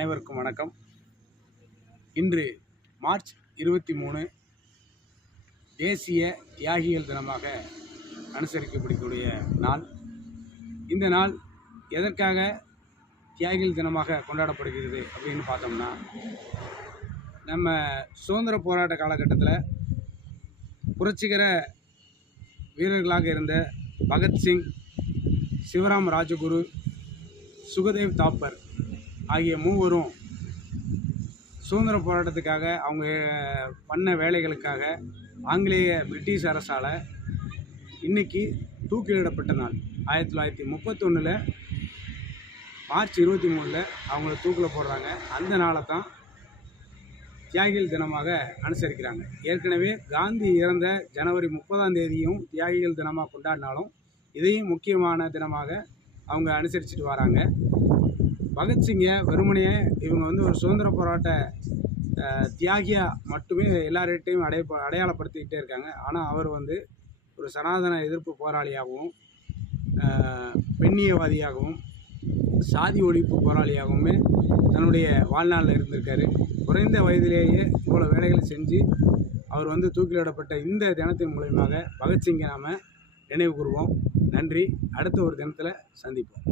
அனைவருக்கும் வணக்கம். இன்று மார்ச் 23 தேசிய தியாகிகள் தினமாக அனுசரிக்கப்படக்கூடிய நாள். இந்த நாள் எதற்காக தியாகிகள் தினமாக கொண்டாடப்படுகிறது அப்படின்னு பார்த்தோம்னா, நம்ம சுதந்திர போராட்ட காலகட்டத்தில் புரட்சிகர வீரர்களாக இருந்த பகத்சிங், சிவராம் ராஜகுரு, சுகதேவ் தாப்பர் ஆகிய மூவரும் சுதந்திர போராட்டத்துக்காக அவங்க பண்ண வேலைகளுக்காக ஆங்கிலேய பிரிட்டிஷ் அரசால் இன்றைக்கி தூக்கிலிடப்பட்ட நாள். 1931 மார்ச் 23 அவங்கள தூக்கில் போடுறாங்க. அந்த நாளை தான் தியாகிகள் தினமாக அனுசரிக்கிறாங்க. ஏற்கனவே காந்தி இறந்த ஜனவரி 30 தியாகிகள் தினமாக கொண்டாடினாலும் இதையும் முக்கியமான தினமாக அவங்க அனுசரிச்சுட்டு வராங்க. பகத்சிங்கை வெறுமனையே இவங்க ஒரு சுதந்திர போராட்ட தியாகியாக மட்டுமே எல்லார்கிட்டையும் அடையாளப்படுத்திக்கிட்டே இருக்காங்க. ஆனால் அவர் ஒரு சனாதன எதிர்ப்பு போராளியாகவும், பெண்ணியவாதியாகவும், சாதி ஒழிப்பு போராளியாகவுமே தன்னுடைய வாழ்நாளில் இருந்திருக்காரு. குறைந்த வயதிலேயே இவ்வளோ வேலைகளை செஞ்சு அவர் தூக்கிலிடப்பட்ட இந்த தினத்தின் மூலமாக பகத்சிங்கை நாம் நினைவு கூறுவோம். நன்றி. அடுத்த ஒரு தினத்தில் சந்திப்போம்.